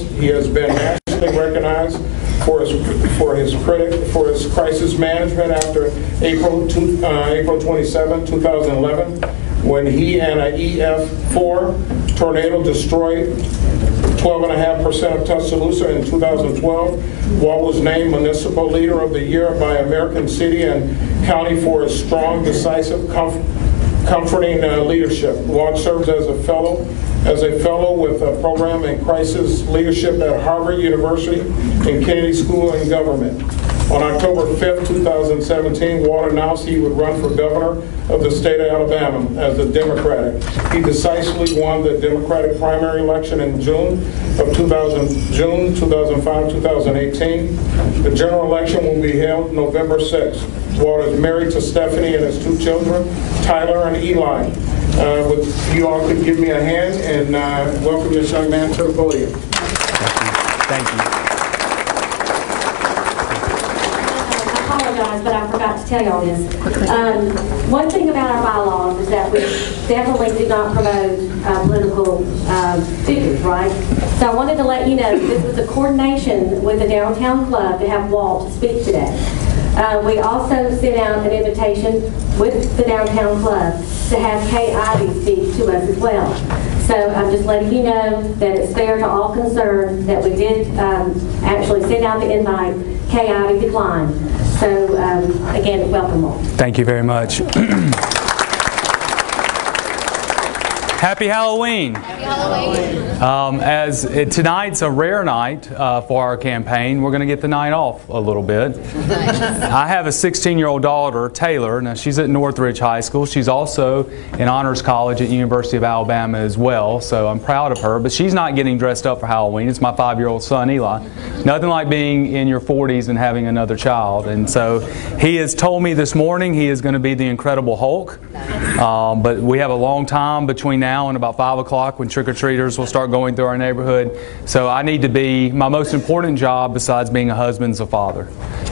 He has been nationally recognized for his crisis management after April 27, 2011, when he and an EF4 tornado destroyed 12.5% of Tuscaloosa. In 2012, Walt was named Municipal Leader of the Year by American City and County for his strong, decisive, comforting leadership. Walt serves as a fellow with a program in crisis leadership at Harvard University and Kennedy School of Government. On October 5th, 2017, Walt announced he would run for governor of the state of Alabama as a Democratic. He decisively won the Democratic primary election in June 2005, 2018. The general election will be held November 6th. Walt is married to Stephanie and his 2 children, Tyler and Eli. If you all could give me a hand and welcome this young man to the podium. Thank you. But I forgot to tell y'all this. One thing about our bylaws is that we definitely do not promote political figures, right? So I wanted to let you know this was a coordination with the Downtown Club to have Walt speak today. We also sent out an invitation with the Downtown Club to have Kay Ivey speak to us as well. So I'm just letting you know that it's fair to all concerned that we did actually send out the invite. Kay Ivey declined. So again, welcome all. Thank you very much. Happy Halloween. Happy Halloween. Tonight's a rare night for our campaign. We're going to get the night off a little bit. I have a 16-year-old daughter, Taylor. Now, she's at Northridge High School. She's also in honors college at University of Alabama as well, so I'm proud of her. But she's not getting dressed up for Halloween. It's my 5-year-old son, Eli. Nothing like being in your 40s and having another child. And so he has told me this morning he is going to be the Incredible Hulk. But we have a long time between now and about 5 o'clock when trick-or-treaters will start going through our neighborhood. So I need to be, my most important job besides being a husband is a father.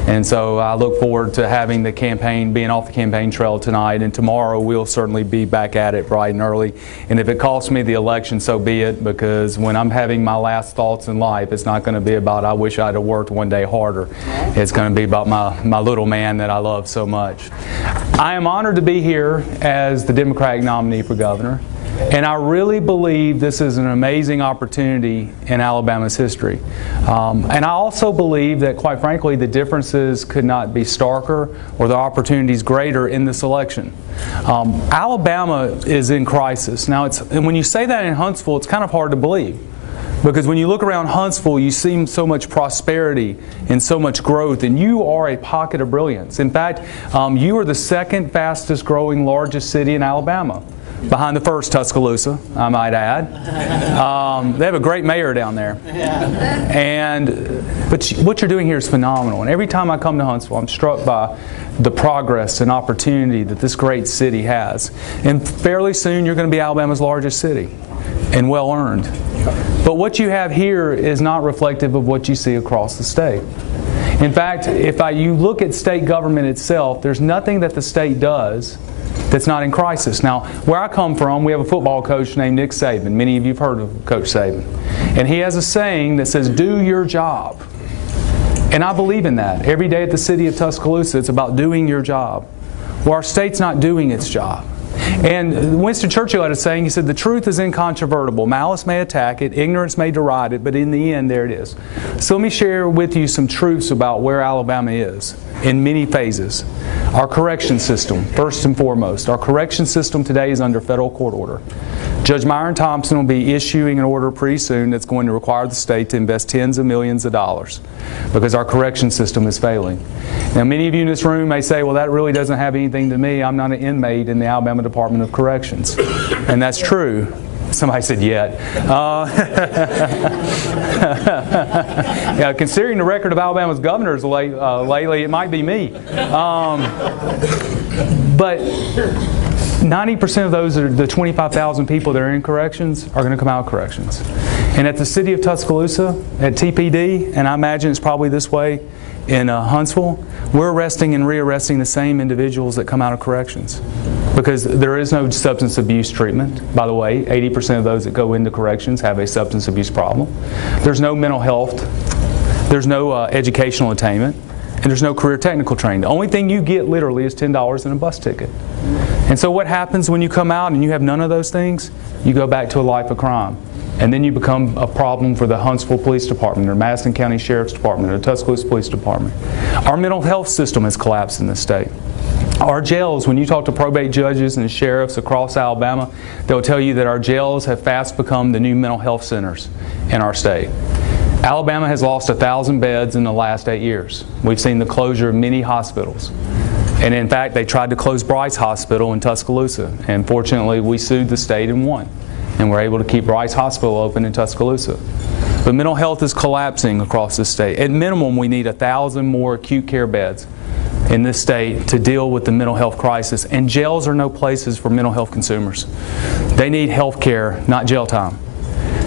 And so I look forward to having the campaign, being off the campaign trail tonight, and tomorrow we'll certainly be back at it bright and early. And if it costs me the election, so be it, because when I'm having my last thoughts in life, it's not going to be about I wish I'd have worked one day harder. It's going to be about my little man that I love so much. I am honored to be here as the Democratic nominee for governor. And I really believe this is an amazing opportunity in Alabama's history. And I also believe that, quite frankly, the differences could not be starker or the opportunities greater in this election. Alabama is in crisis. Now, and when you say that in Huntsville, it's kind of hard to believe. Because when you look around Huntsville, you see so much prosperity and so much growth, and you are a pocket of brilliance. In fact, you are the second fastest growing largest city in Alabama, behind the first, Tuscaloosa, I might add. They have a great mayor down there. But what you're doing here is phenomenal. And every time I come to Huntsville, I'm struck by the progress and opportunity that this great city has. And fairly soon, you're going to be Alabama's largest city, and well earned. But what you have here is not reflective of what you see across the state. In fact, if you look at state government itself, there's nothing that the state does that's not in crisis. Now, where I come from, we have a football coach named Nick Saban. Many of you have heard of Coach Saban. And he has a saying that says, do your job. And I believe in that. Every day at the city of Tuscaloosa, it's about doing your job. Well, our state's not doing its job. And Winston Churchill had a saying, he said, the truth is incontrovertible. Malice may attack it, ignorance may deride it, but in the end, there it is. So let me share with you some truths about where Alabama is in many phases. Our correction system, first and foremost. Our correction system today is under federal court order. Judge Myron Thompson will be issuing an order pretty soon that's going to require the state to invest tens of millions of dollars because our correction system is failing. Now, many of you in this room may say, well, that really doesn't have anything to me. I'm not an inmate in the Alabama Department of Corrections. And that's true. Somebody said yet. Yeah, considering the record of Alabama's governors lately, it might be me. But 90% of those, the 25,000 people that are in corrections, are going to come out of corrections. And at the city of Tuscaloosa, at TPD, and I imagine it's probably this way in Huntsville, we're arresting and re-arresting the same individuals that come out of corrections. Because there is no substance abuse treatment. By the way, 80% of those that go into corrections have a substance abuse problem. There's no mental health. There's no educational attainment. And there's no career technical training. The only thing you get literally is $10 and a bus ticket. And so what happens when you come out and you have none of those things? You go back to a life of crime. And then you become a problem for the Huntsville Police Department or Madison County Sheriff's Department or Tuscaloosa Police Department. Our mental health system has collapsed in this state. Our jails, when you talk to probate judges and sheriffs across Alabama, they'll tell you that our jails have fast become the new mental health centers in our state. Alabama has lost 1,000 beds in the last 8 years. We've seen the closure of many hospitals. And in fact, they tried to close Bryce Hospital in Tuscaloosa. And fortunately, we sued the state and won. And we're able to keep Bryce Hospital open in Tuscaloosa. But mental health is collapsing across the state. At minimum, we need 1,000 more acute care beds in this state to deal with the mental health crisis. And jails are no places for mental health consumers. They need health care, not jail time.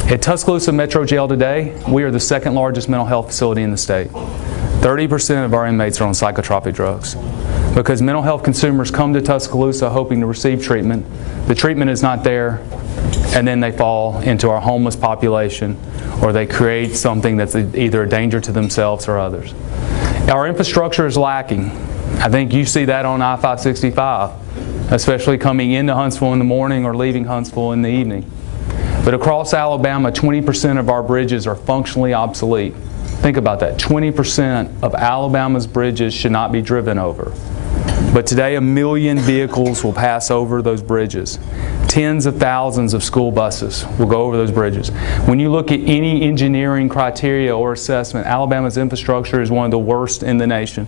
At Tuscaloosa Metro Jail today, we are the second largest mental health facility in the state. 30% of our inmates are on psychotropic drugs. Because mental health consumers come to Tuscaloosa hoping to receive treatment. The treatment is not there, and then they fall into our homeless population, or they create something that's either a danger to themselves or others. Our infrastructure is lacking. I think you see that on I-565, especially coming into Huntsville in the morning or leaving Huntsville in the evening. But across Alabama, 20% of our bridges are functionally obsolete. Think about that. 20% of Alabama's bridges should not be driven over. But today, 1 million vehicles will pass over those bridges. Tens of thousands of school buses will go over those bridges. When you look at any engineering criteria or assessment, Alabama's infrastructure is one of the worst in the nation.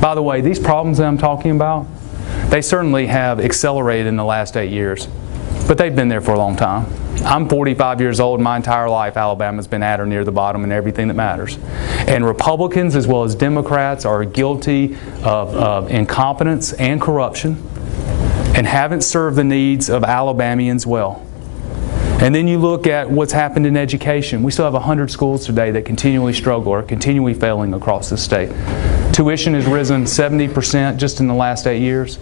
By the way, these problems that I'm talking about, they certainly have accelerated in the last 8 years. But they've been there for a long time. I'm 45 years old. My entire life, Alabama's been at or near the bottom in everything that matters. And Republicans as well as Democrats are guilty of incompetence and corruption and haven't served the needs of Alabamians well. And then you look at what's happened in education. We still have 100 schools today that continually struggle or continually failing across the state. Tuition has risen 70% just in the last 8 years.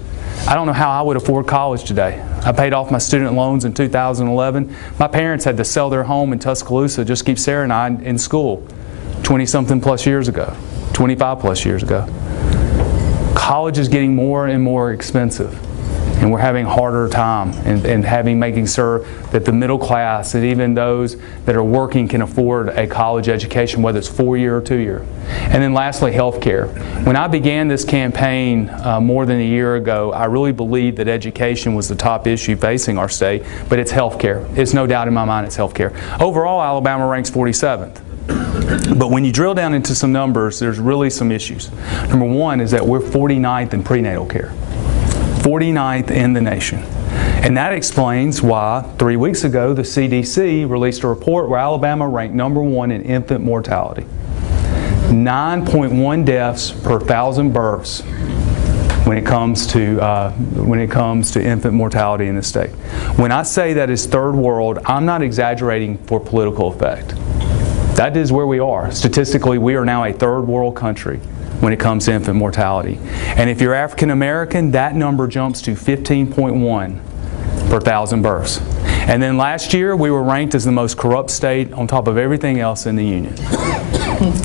I don't know how I would afford college today. I paid off my student loans in 2011. My parents had to sell their home in Tuscaloosa just to keep Sarah and I in school 20-something plus years ago, 25 plus years ago. College is getting more and more expensive. And we're having a harder time and making sure that the middle class and even those that are working can afford a college education, whether it's 4-year or 2-year. And then lastly, health care. When I began this campaign more than a year ago, I really believed that education was the top issue facing our state, but it's health care. It's no doubt in my mind it's health care. Overall, Alabama ranks 47th. But when you drill down into some numbers, there's really some issues. Number one is that we're 49th in prenatal care. 49th in the nation. And that explains why 3 weeks ago the CDC released a report where Alabama ranked #1 in infant mortality. 9.1 deaths per 1,000 births when it comes to infant mortality in the state. When I say that is third world, I'm not exaggerating for political effect. That is where we are. Statistically, we are now a third world country when it comes to infant mortality. And if you're African American, that number jumps to 15.1 per 1,000 births. And then last year, we were ranked as the most corrupt state on top of everything else in the union.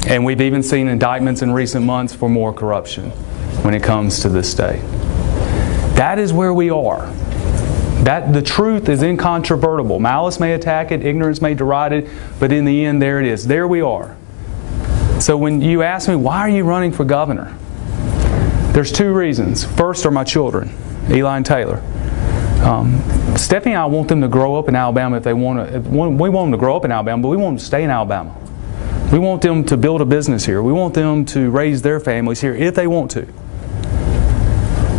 And we've even seen indictments in recent months for more corruption when it comes to this state. That is where we are. The truth is incontrovertible. Malice may attack it, ignorance may deride it, but in the end, there it is. There we are. So when you ask me, why are you running for governor? There's 2 reasons. First are my children, Eli and Taylor. Stephanie and I want them to grow up in Alabama if they want to. We want them to grow up in Alabama, but we want them to stay in Alabama. We want them to build a business here. We want them to raise their families here if they want to.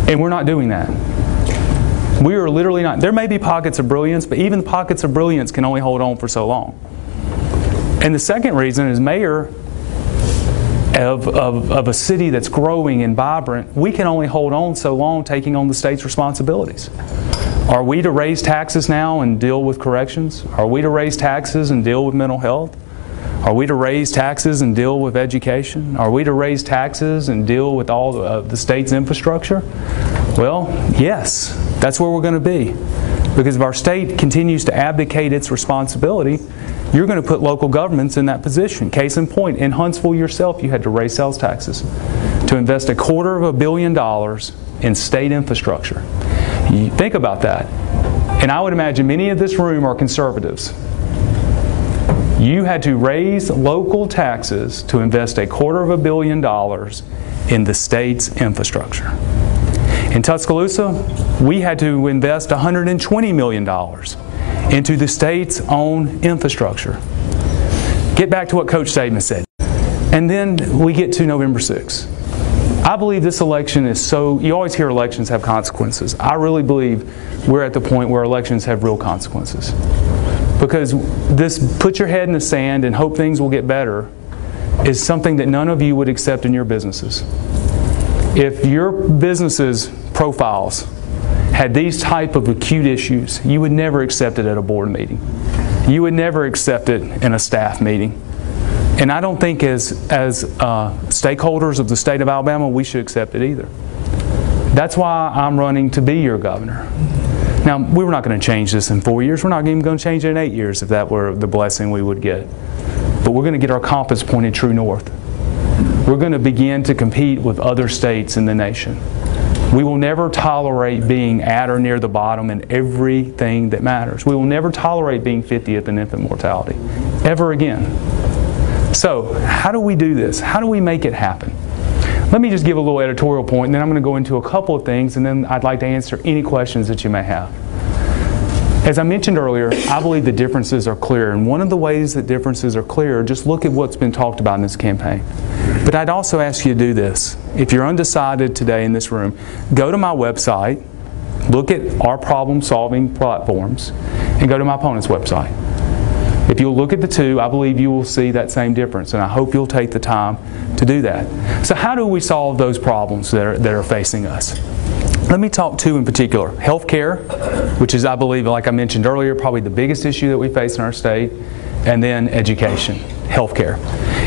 And we're not doing that. We are literally not. There may be pockets of brilliance, but even pockets of brilliance can only hold on for so long. And the second reason is mayor of a city that's growing and vibrant, we can only hold on so long taking on the state's responsibilities. Are we to raise taxes now and deal with corrections? Are we to raise taxes and deal with mental health? Are we to raise taxes and deal with education? Are we to raise taxes and deal with all the state's infrastructure? Well, yes, that's where we're going to be. Because if our state continues to abdicate its responsibility, you're going to put local governments in that position. Case in point, in Huntsville yourself, you had to raise sales taxes to invest $250 million in state infrastructure. You think about that. And I would imagine many of this room are conservatives. You had to raise local taxes to invest $250 million in the state's infrastructure. In Tuscaloosa, we had to invest $120 million into the state's own infrastructure. Get back to what Coach Saban said. And then we get to November 6th. I believe this election is so, you always hear elections have consequences. I really believe we're at the point where elections have real consequences. Because this put your head in the sand and hope things will get better is something that none of you would accept in your businesses. If your businesses' profiles had these type of acute issues, you would never accept it at a board meeting. You would never accept it in a staff meeting. And I don't think as stakeholders of the state of Alabama, we should accept it either. That's why I'm running to be your governor. Now, we were not going to change this in 4 years. We're not even going to change it in 8 years if that were the blessing we would get. But we're going to get our compass pointed true north. We're going to begin to compete with other states in the nation. We will never tolerate being at or near the bottom in everything that matters. We will never tolerate being 50th in infant mortality, ever again. So, how do we do this? How do we make it happen? Let me just give a little editorial point, and then I'm going to go into a couple of things, and then I'd like to answer any questions that you may have. As I mentioned earlier, I believe the differences are clear, and one of the ways that differences are clear, just look at what's been talked about in this campaign. But I'd also ask you to do this. If you're undecided today in this room, go to my website, look at our problem-solving platforms, and go to my opponent's website. If you'll look at the two, I believe you will see that same difference, and I hope you'll take the time to do that. So how do we solve those problems that are facing us? Let me talk two in particular. Healthcare, which is, I believe, like I mentioned earlier, probably the biggest issue that we face in our state, and then education, healthcare.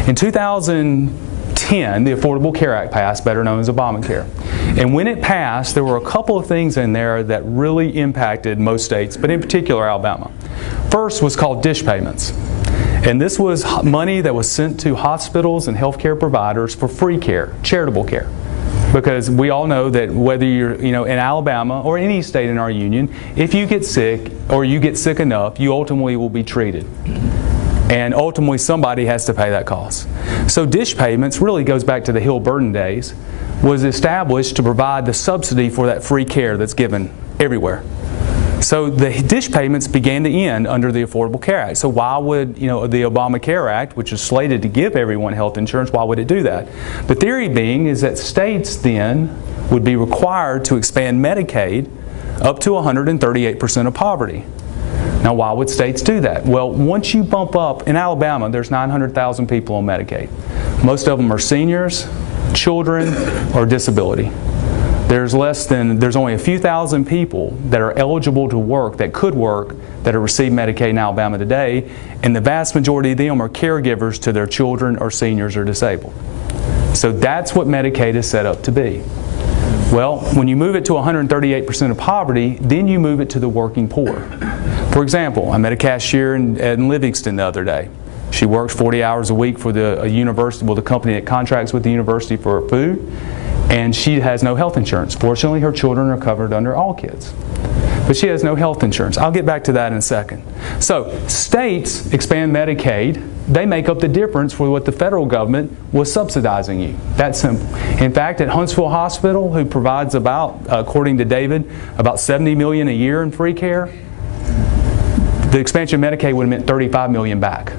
In 2010, the Affordable Care Act passed, better known as Obamacare. And when it passed, there were a couple of things in there that really impacted most states, but in particular Alabama. First was called dish payments. And this was money that was sent to hospitals and healthcare providers for free care, charitable care. Because we all know that whether you're in Alabama or any state in our union, if you get sick or you get sick enough, you ultimately will be treated. And ultimately somebody has to pay that cost. So dish payments really goes back to the Hill Burton days, was established to provide the subsidy for that free care that's given everywhere. So the dish payments began to end under the Affordable Care Act. So why would the Obamacare Act, which is slated to give everyone health insurance, why would it do that? The theory being is that states then would be required to expand Medicaid up to 138% of poverty. Now why would states do that? Well, once you bump up, in Alabama there's 900,000 people on Medicaid. Most of them are seniors, children, or disability. There's only a few thousand people that are eligible to work, that could work, that are receiving Medicaid in Alabama today, and the vast majority of them are caregivers to their children or seniors or disabled. So that's what Medicaid is set up to be. Well, when you move it to 138% of poverty, then you move it to the working poor. For example, I met a cashier in Livingston the other day. She works 40 hours a week for the company that contracts with the university for food. And she has no health insurance. Fortunately, her children are covered under All Kids. But she has no health insurance. I'll get back to that in a second. So, states expand Medicaid. They make up the difference for what the federal government was subsidizing you. That simple. In fact, at Huntsville Hospital, who provides about, according to David, about $70 million a year in free care, the expansion of Medicaid would have meant $35 million back,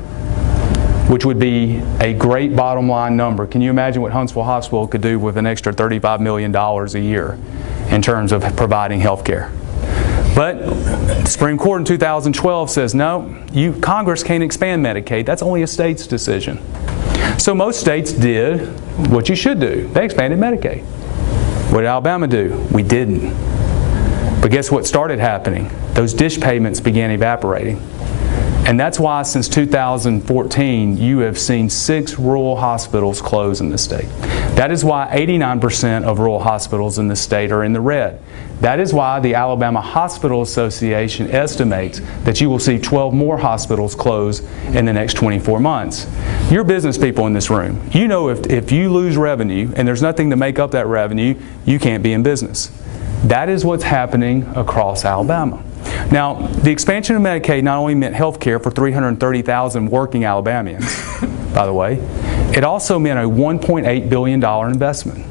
which would be a great bottom line number. Can you imagine what Huntsville Hospital could do with an extra $35 million a year in terms of providing health care? But the Supreme Court in 2012 says, no, Congress can't expand Medicaid. That's only a state's decision. So most states did what you should do. They expanded Medicaid. What did Alabama do? We didn't. But guess what started happening? Those dish payments began evaporating. And that's why since 2014, you have seen 6 rural hospitals close in this state. That is why 89% of rural hospitals in the state are in the red. That is why the Alabama Hospital Association estimates that you will see 12 more hospitals close in the next 24 months. You're business people in this room. You know if you lose revenue and there's nothing to make up that revenue, you can't be in business. That is what's happening across Alabama. Now, the expansion of Medicaid not only meant health care for 330,000 working Alabamians, by the way, it also meant a $1.8 billion investment.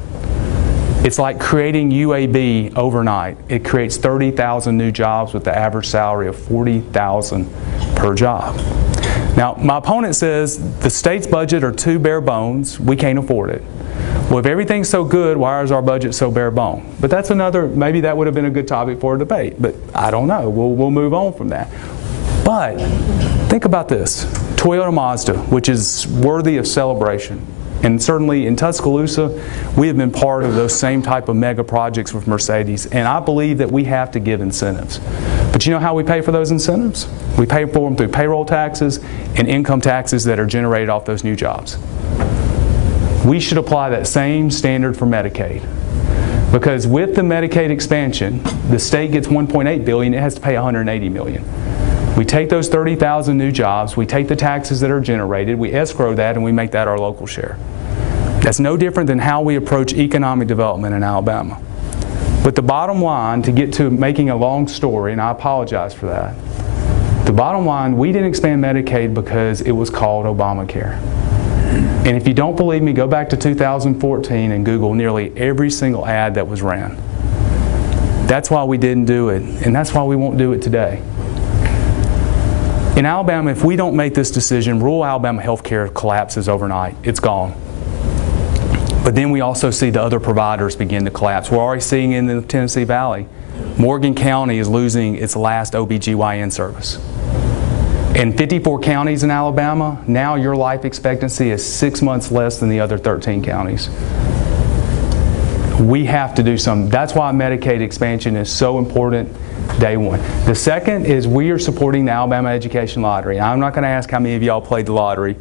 It's like creating UAB overnight. It creates 30,000 new jobs with the average salary of $40,000 per job. Now, my opponent says the state's budget are too bare bones, we can't afford it. Well, if everything's so good, why is our budget so bare bone? But that's another, maybe that would have been a good topic for a debate, but I don't know. We'll move on from that. But think about this. Toyota Mazda, which is worthy of celebration, and certainly in Tuscaloosa, we have been part of those same type of mega projects with Mercedes, and I believe that we have to give incentives. But you know how we pay for those incentives? We pay for them through payroll taxes and income taxes that are generated off those new jobs. We should apply that same standard for Medicaid. Because with the Medicaid expansion, the state gets $1.8 billion, it has to pay $180 million. We take those 30,000 new jobs, we take the taxes that are generated, we escrow that, and we make that our local share. That's no different than how we approach economic development in Alabama. But the bottom line, to get to making a long story, and I apologize for that, the bottom line, we didn't expand Medicaid because it was called Obamacare. And if you don't believe me, go back to 2014 and Google nearly every single ad that was ran. That's why we didn't do it, and that's why we won't do it today. In Alabama, if we don't make this decision, rural Alabama health care collapses overnight. It's gone. But then we also see the other providers begin to collapse. We're already seeing in the Tennessee Valley. Morgan County is losing its last OBGYN service. In 54 counties in Alabama, now your life expectancy is 6 months less than the other 13 counties. We have to do something. That's why Medicaid expansion is so important day one. The second is we are supporting the Alabama Education Lottery. I'm not going to ask how many of y'all played the lottery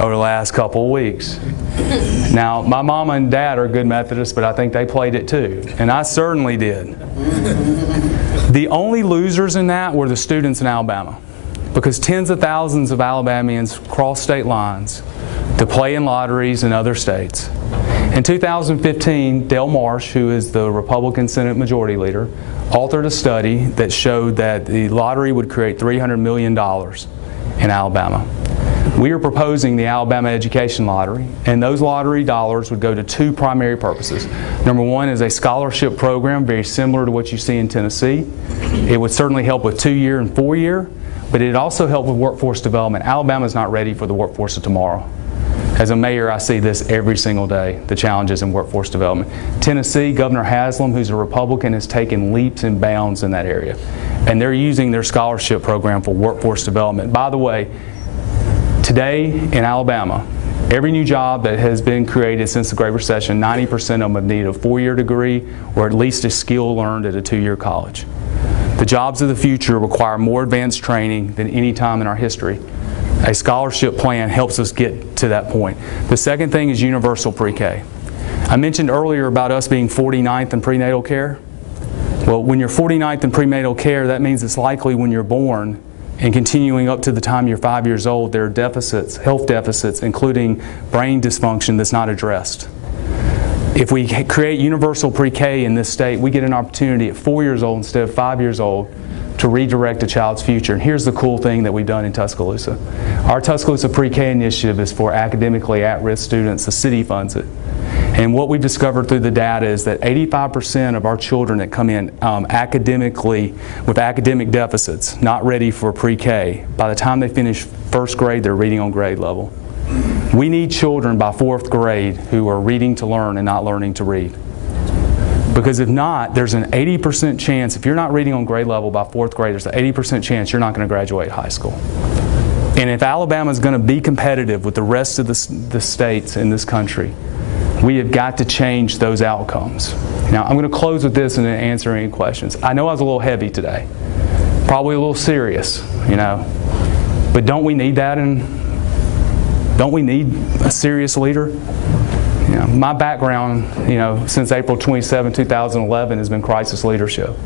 over the last couple of weeks. Now, my mama and dad are good Methodists, but I think they played it too, and I certainly did. The only losers in that were the students in Alabama, because tens of thousands of Alabamians crossed state lines to play in lotteries in other states. In 2015, Dale Marsh, who is the Republican Senate Majority Leader, authored a study that showed that the lottery would create $300 million in Alabama. We are proposing the Alabama Education Lottery, and those lottery dollars would go to 2 primary purposes. Number one is a scholarship program very similar to what you see in Tennessee. It would certainly help with 2-year and 4-year, but it also helped with workforce development. Alabama is not ready for the workforce of tomorrow. As a mayor, I see this every single day, the challenges in workforce development. Tennessee, Governor Haslam, who's a Republican, has taken leaps and bounds in that area. And they're using their scholarship program for workforce development. By the way, today in Alabama, every new job that has been created since the Great Recession, 90% of them have needed a 4-year degree or at least a skill learned at a 2-year college. The jobs of the future require more advanced training than any time in our history. A scholarship plan helps us get to that point. The second thing is universal pre-K. I mentioned earlier about us being 49th in prenatal care. Well, when you're 49th in prenatal care, that means it's likely when you're born and continuing up to the time you're 5 years old, there are deficits, health deficits, including brain dysfunction that's not addressed. If we create universal pre-K in this state, we get an opportunity at 4 years old instead of 5 years old to redirect a child's future. And here's the cool thing that we've done in Tuscaloosa. Our Tuscaloosa Pre-K initiative is for academically at-risk students. The city funds it. And what we've discovered through the data is that 85% of our children that come in academically with academic deficits, not ready for pre-K, by the time they finish first grade, they're reading on grade level. We need children by 4th grade who are reading to learn and not learning to read. Because if not, there's an 80% chance, if you're not reading on grade level by 4th grade, there's an 80% chance you're not going to graduate high school. And if Alabama is going to be competitive with the rest of the states in this country, we have got to change those outcomes. Now, I'm going to close with this and then answer any questions. I know I was a little heavy today, probably a little serious, you know. But don't we need that, and don't we need a serious leader? You know, my background, since April 27, 2011 has been crisis leadership.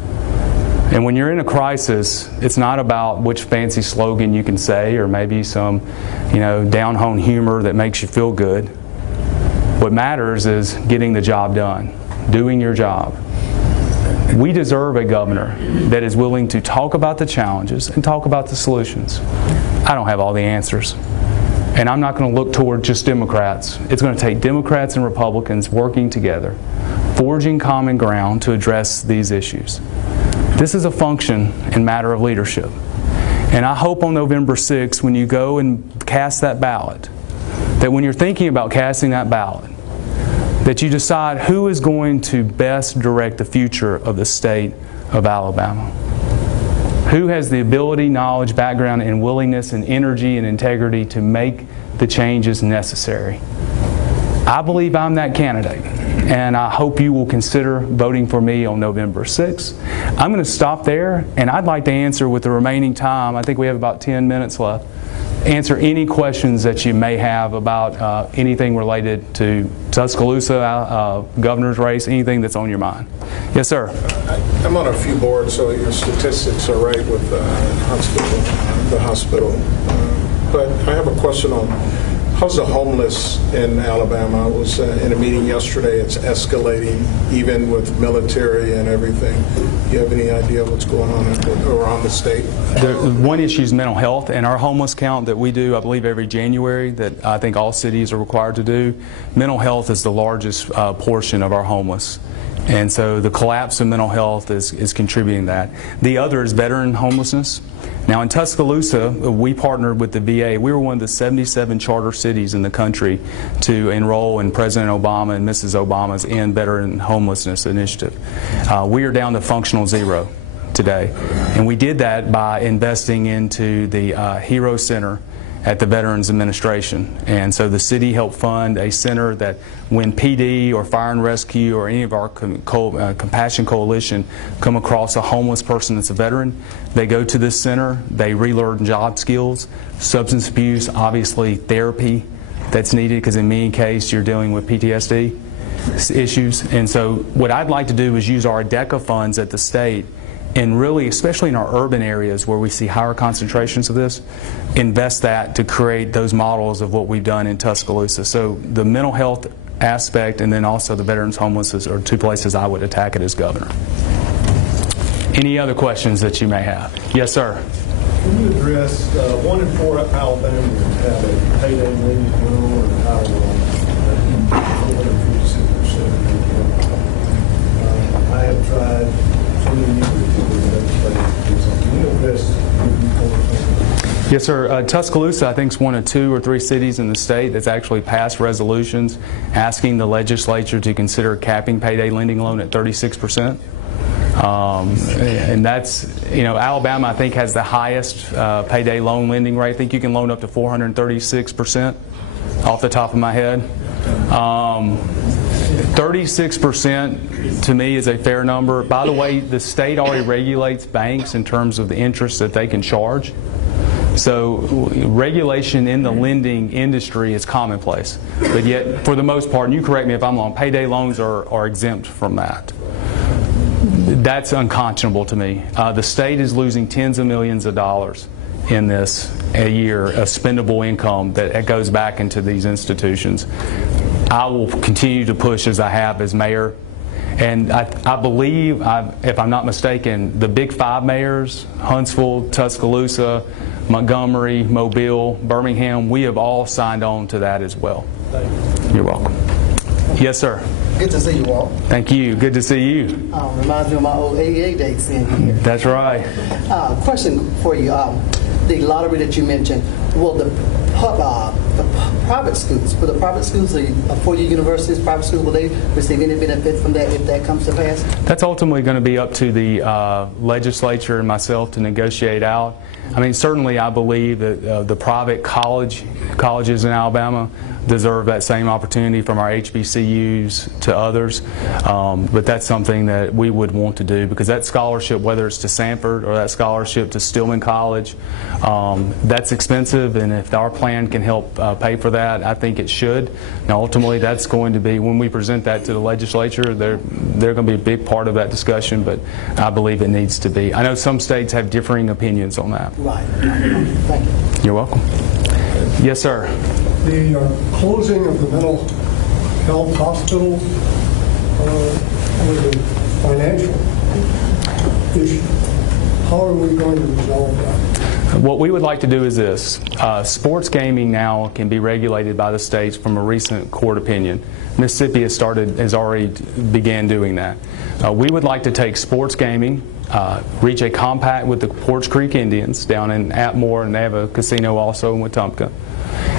And when you're in a crisis, it's not about which fancy slogan you can say or maybe some, down-home humor that makes you feel good. What matters is getting the job done, doing your job. We deserve a governor that is willing to talk about the challenges and talk about the solutions. I don't have all the answers. And I'm not going to look toward just Democrats. It's going to take Democrats and Republicans working together, forging common ground to address these issues. This is a function and matter of leadership. And I hope on November 6th, when you go and cast that ballot, that when you're thinking about casting that ballot, that you decide who is going to best direct the future of the state of Alabama. Who has the ability, knowledge, background, and willingness and energy and integrity to make the changes necessary. I believe I'm that candidate, and I hope you will consider voting for me on November 6th. I'm going to stop there, and I'd like to answer with the remaining time, I think we have about 10 minutes left, answer any questions that you may have about anything related to Tuscaloosa, governor's race, anything that's on your mind. Yes, sir. I'm on a few boards, so your statistics are right with Huntsville, the hospital. But I have a question on how's the homeless in Alabama? I was in a meeting yesterday. It's escalating, even with military and everything. Do you have any idea what's going on around the state? One issue is mental health, and our homeless count that we do, I believe, every January, that I think all cities are required to do, mental health is the largest portion of our homeless. And so the collapse of mental health is contributing to that. The other is veteran homelessness. Now in Tuscaloosa, we partnered with the VA. We were one of the 77 charter cities in the country to enroll in President Obama and Mrs. Obama's End Veteran Homelessness Initiative. We are down to functional zero today. And we did that by investing into the Hero Center at the Veterans Administration. And so the city helped fund a center that when PD or Fire and Rescue or any of our Compassion Coalition come across a homeless person that's a veteran, they go to this center, they relearn job skills, substance abuse, obviously therapy that's needed, because in many cases you're dealing with PTSD issues. And so what I'd like to do is use our ADECA funds at the state, and really, especially in our urban areas where we see higher concentrations of this, invest that to create those models of what we've done in Tuscaloosa. So the mental health aspect and then also the veterans homelessness are two places I would attack it as governor. Any other questions that you may have? Yes, sir. Can you address 1 in 4 Alabamians have a payday lending loan or entire loan? 456%. I have tried so many years. Yes, sir. Tuscaloosa, I think, is one of 2 or 3 cities in the state that's actually passed resolutions asking the legislature to consider capping payday lending loan at 36%. And that's, Alabama, I think, has the highest payday loan lending rate. I think you can loan up to 436% off the top of my head. 36% to me is a fair number. By the way, the state already regulates banks in terms of the interest that they can charge. So regulation in the lending industry is commonplace. But yet, for the most part, and you correct me if I'm wrong, payday loans are exempt from that. That's unconscionable to me. The state is losing tens of millions of dollars in this a year of spendable income that goes back into these institutions. I will continue to push as I have as mayor. And I believe, if I'm not mistaken, the big 5 mayors, Huntsville, Tuscaloosa, Montgomery, Mobile, Birmingham, we have all signed on to that as well. You're welcome. Yes, sir. Good to see you, Walt. Thank you. Good to see you. Reminds me of my old AEA dates in here. That's right. Question for you. The lottery that you mentioned, will the private schools? For the private schools, the four-year universities, private schools, will they receive any benefit from that if that comes to pass? That's ultimately going to be up to the legislature and myself to negotiate out. I mean, certainly I believe that the private colleges in Alabama deserve that same opportunity from our HBCUs to others, but that's something that we would want to do, because that scholarship, whether it's to Sanford or that scholarship to Stillman College, that's expensive, and if our plan can help pay for that, I think it should. Now ultimately that's going to be, when we present that to the legislature, they're going to be a big part of that discussion, but I believe it needs to be. I know some states have differing opinions on that. Right. Thank you. You're welcome. Yes, sir. The closing of the mental health hospital was a financial issue. How are we going to resolve that? What we would like to do is this. Sports gaming now can be regulated by the states from a recent court opinion. Mississippi has already began doing that. We would like to take sports gaming, reach a compact with the Porch Creek Indians down in Atmore, and they have a casino also in Wetumpka,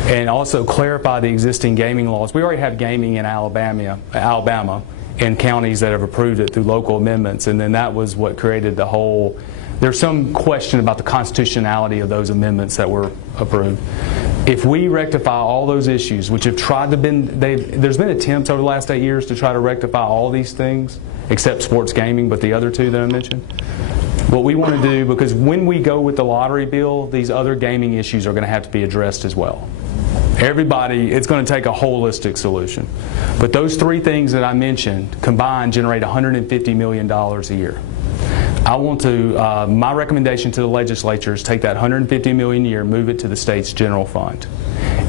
and also clarify the existing gaming laws. We already have gaming in Alabama in counties that have approved it through local amendments, and then that was what created the whole. There's some question about the constitutionality of those amendments that were approved. If we rectify all those issues, which have tried to there's been attempts over the last 8 years to try to rectify all these things, except sports gaming, but the other two that I mentioned. What we want to do, because when we go with the lottery bill, these other gaming issues are going to have to be addressed as well. Everybody, it's going to take a holistic solution. But those three things that I mentioned combined generate $150 million a year. I want to, my recommendation to the legislature is take that $150 million a year, move it to the state's general fund.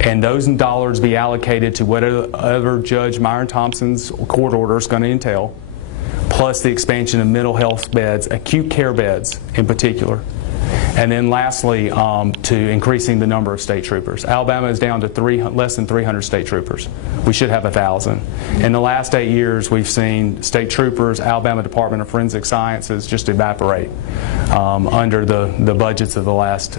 And those dollars be allocated to whatever Judge Myron Thompson's court order is going to entail, plus the expansion of mental health beds, acute care beds in particular. And then lastly, to increasing the number of state troopers. Alabama is down to less than 300 state troopers. We should have 1,000. In the last 8 years, we've seen state troopers, Alabama Department of Forensic Sciences just evaporate under the budgets of the last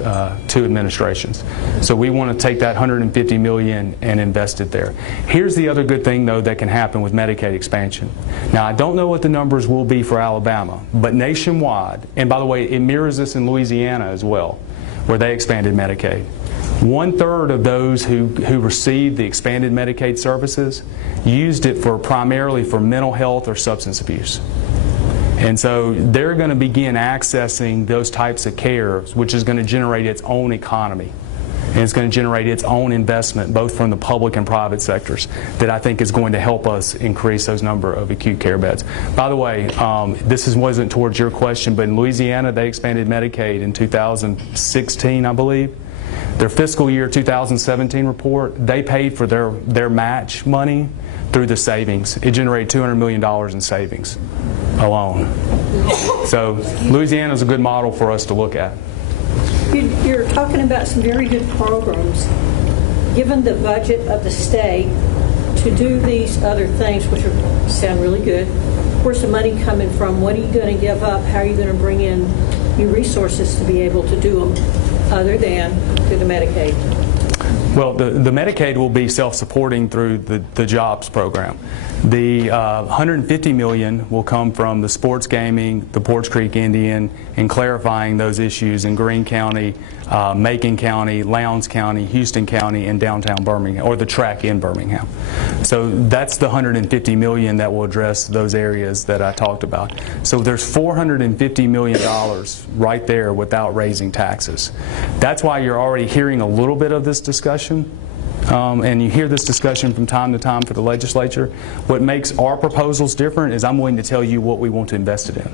two administrations. So we want to take that $150 million and invest it there. Here's the other good thing, though, that can happen with Medicaid expansion. Now, I don't know what the numbers will be for Alabama, but nationwide, and by the way, it mirrors this in Louisiana as well, where they expanded Medicaid. 1/3 of those who received the expanded Medicaid services used it primarily for mental health or substance abuse. And so they're going to begin accessing those types of cares, which is going to generate its own economy. And it's going to generate its own investment, both from the public and private sectors, that I think is going to help us increase those number of acute care beds. By the way, this wasn't towards your question, but in Louisiana, they expanded Medicaid in 2016, I believe. Their fiscal year 2017 report, they paid for their match money through the savings. It generated $200 million in savings alone. So Louisiana is a good model for us to look at. You're talking about some very good programs. Given the budget of the state to do these other things, which sound really good, where's the money coming from? What are you going to give up? How are you going to bring in new resources to be able to do them other than through the Medicaid? Well, the Medicaid will be self-supporting through the JOBS program. The $150 million will come from the sports gaming, the Porch Creek Indian, and clarifying those issues in Greene County, Macon County, Lowndes County, Houston County, and downtown Birmingham, or the track in Birmingham. So that's the $150 million that will address those areas that I talked about. So there's $450 million right there without raising taxes. That's why you're already hearing a little bit of this discussion. And you hear this discussion from time to time for the legislature. What makes our proposals different is I'm willing to tell you what we want to invest it in.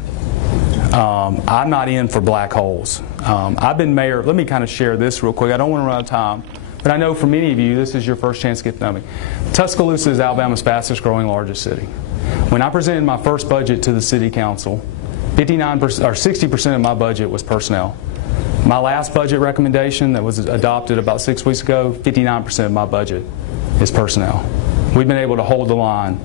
I'm not in for black holes. I've been mayor. Let me kind of share this real quick. I don't want to run out of time, but I know for many of you this is your first chance to get to know me. Tuscaloosa is Alabama's fastest growing largest city. When I presented my first budget to the city council, 59% or 60% of my budget was personnel. My last budget recommendation that was adopted about 6 weeks ago, 59% of my budget is personnel. We've been able to hold the line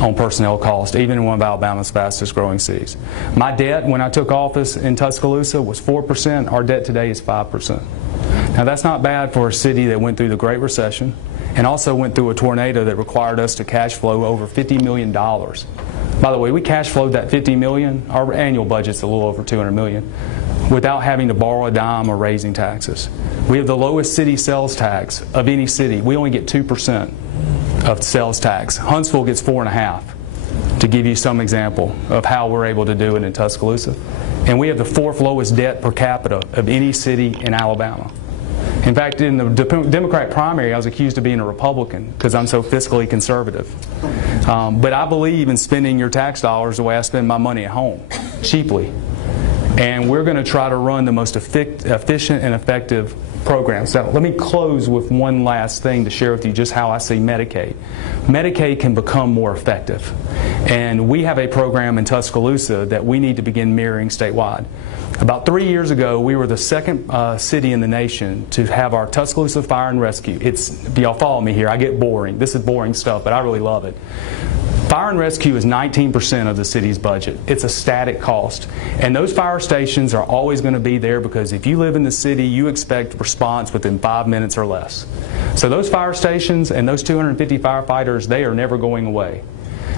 on personnel cost, even in one of Alabama's fastest growing cities. My debt when I took office in Tuscaloosa was 4%. Our debt today is 5%. Now that's not bad for a city that went through the Great Recession and also went through a tornado that required us to cash flow over $50 million. By the way, we cash flowed that $50 million, our annual budget's a little over $200 million, without having to borrow a dime or raising taxes. We have the lowest city sales tax of any city. We only get 2% of sales tax. Huntsville gets 4.5%, to give you some example of how we're able to do it in Tuscaloosa. And we have the 4th lowest debt per capita of any city in Alabama. In fact, in the Democratic primary, I was accused of being a Republican because I'm so fiscally conservative. But I believe in spending your tax dollars the way I spend my money at home, cheaply. And we're going to try to run the most efficient and effective programs. So let me close with one last thing to share with you just how I see Medicaid. Medicaid can become more effective. And we have a program in Tuscaloosa that we need to begin mirroring statewide. About 3 years ago, we were the second city in the nation to have our Tuscaloosa Fire and Rescue. Y'all follow me here, I get boring. This is boring stuff, but I really love it. Fire and rescue is 19% of the city's budget. It's a static cost. And those fire stations are always going to be there because if you live in the city, you expect response within 5 minutes or less. So those fire stations and those 250 firefighters, they are never going away.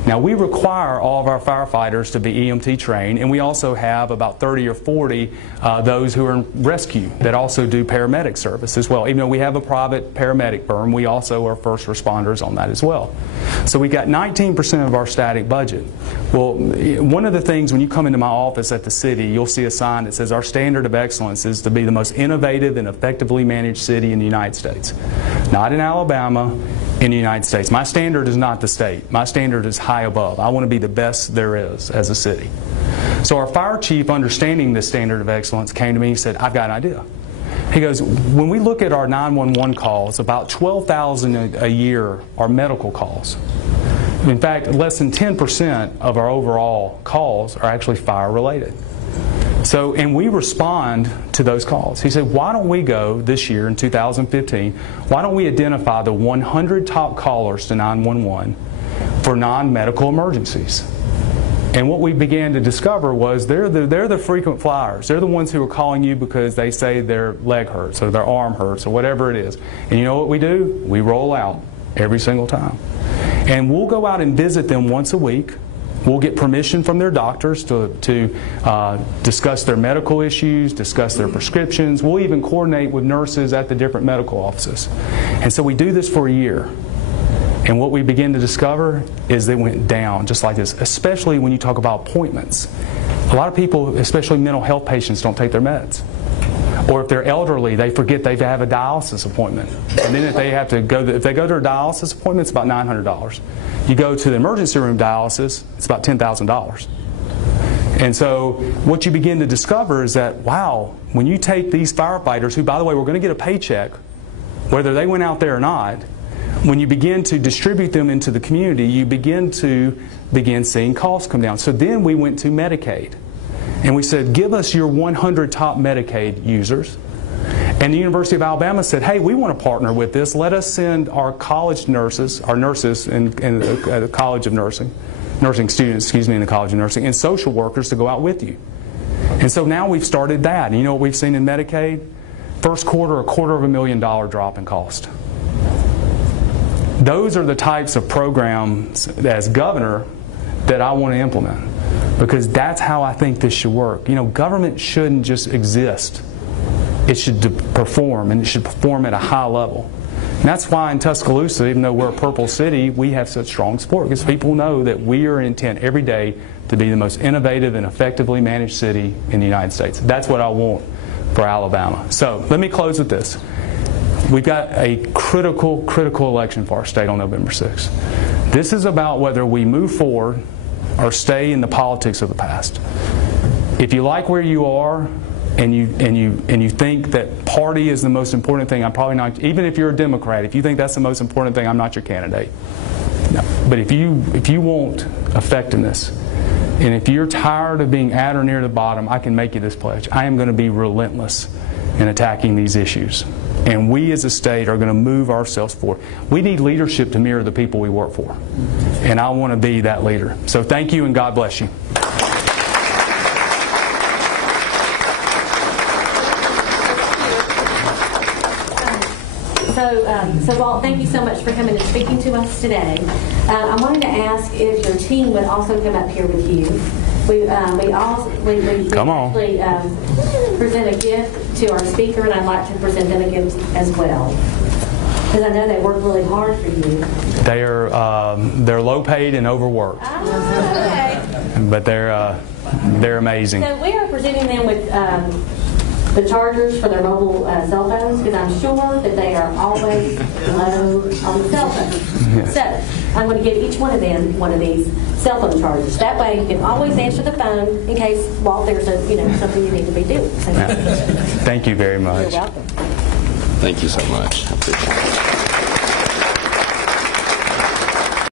Now, we require all of our firefighters to be EMT trained, and we also have about 30 or 40 those who are in rescue that also do paramedic service as well. Even though we have a private paramedic firm, we also are first responders on that as well. So we got 19% of our static budget. Well, one of the things when you come into my office at the city, you'll see a sign that says our standard of excellence is to be the most innovative and effectively managed city in the United States. Not in Alabama, in the United States. My standard is not the state. My standard is high above. I want to be the best there is as a city. So our fire chief, understanding this standard of excellence, came to me and said, I've got an idea. He goes, when we look at our 911 calls, about 12,000 a year are medical calls. In fact, less than 10% of our overall calls are actually fire related. So, and we respond to those calls. He said, why don't we go this year in 2015, why don't we identify the 100 top callers to 911 for non-medical emergencies? And what we began to discover was they're the frequent flyers. They're the ones who are calling you because they say their leg hurts or their arm hurts or whatever it is. And you know what we do? We roll out every single time. And we'll go out and visit them once a week. We'll get permission from their doctors to discuss their medical issues, discuss their prescriptions. We'll even coordinate with nurses at the different medical offices. And so we do this for a year. And what we begin to discover is they went down just like this, especially when you talk about appointments. A lot of people, especially mental health patients, don't take their meds. Or if they're elderly, they forget they have a dialysis appointment. And then if they go to a dialysis appointment, it's about $900. You go to the emergency room dialysis, it's about $10,000. And so what you begin to discover is that, wow, when you take these firefighters, who, by the way, we're going to get a paycheck, whether they went out there or not, when you begin to distribute them into the community, you begin seeing costs come down. So then we went to Medicaid. And we said, give us your 100 top Medicaid users. And the University of Alabama said, hey, we want to partner with this. Let us send our college nurses, our nurses in the College of Nursing students, in the College of Nursing, and social workers to go out with you. And so now we've started that. And you know what we've seen in Medicaid? First quarter, $250,000 drop in cost. Those are the types of programs as governor that I want to implement, because that's how I think this should work. You know, government shouldn't just exist. It should perform, and it should perform at a high level. And that's why in Tuscaloosa, even though we're a purple city, we have such strong support, because people know that we are intent every day to be the most innovative and effectively managed city in the United States. That's what I want for Alabama. So let me close with this. We've got a critical election for our state on November 6th. This is about whether we move forward or stay in the politics of the past. If you like where you are and you think that party is the most important thing, I'm probably not. Even if you're a Democrat, if you think that's the most important thing, I'm not your candidate. No. But if you want effectiveness, and if you're tired of being at or near the bottom, I can make you this pledge. I am going to be relentless in attacking these issues. And we as a state are going to move ourselves forward. We need leadership to mirror the people we work for. And I want to be that leader. So thank you, and God bless you. So So Walt, thank you so much for coming and speaking to us today. I wanted to ask if your team would also come up here with you. We Come on. actually present a gift to our speaker, and I'd like to present them a gift as well, because I know they work really hard for you. They're low paid and overworked, Okay. but they're amazing. So we are presenting them with the chargers for their mobile cell phones, because I'm sure that they are always low on the cell phone. Yes. So I'm going to give each one of them one of these cell phone chargers. That way you can always answer the phone in case, Walt, there's something you need to be doing. So, Thank you very much. you're welcome. Thank you so much. I appreciate it.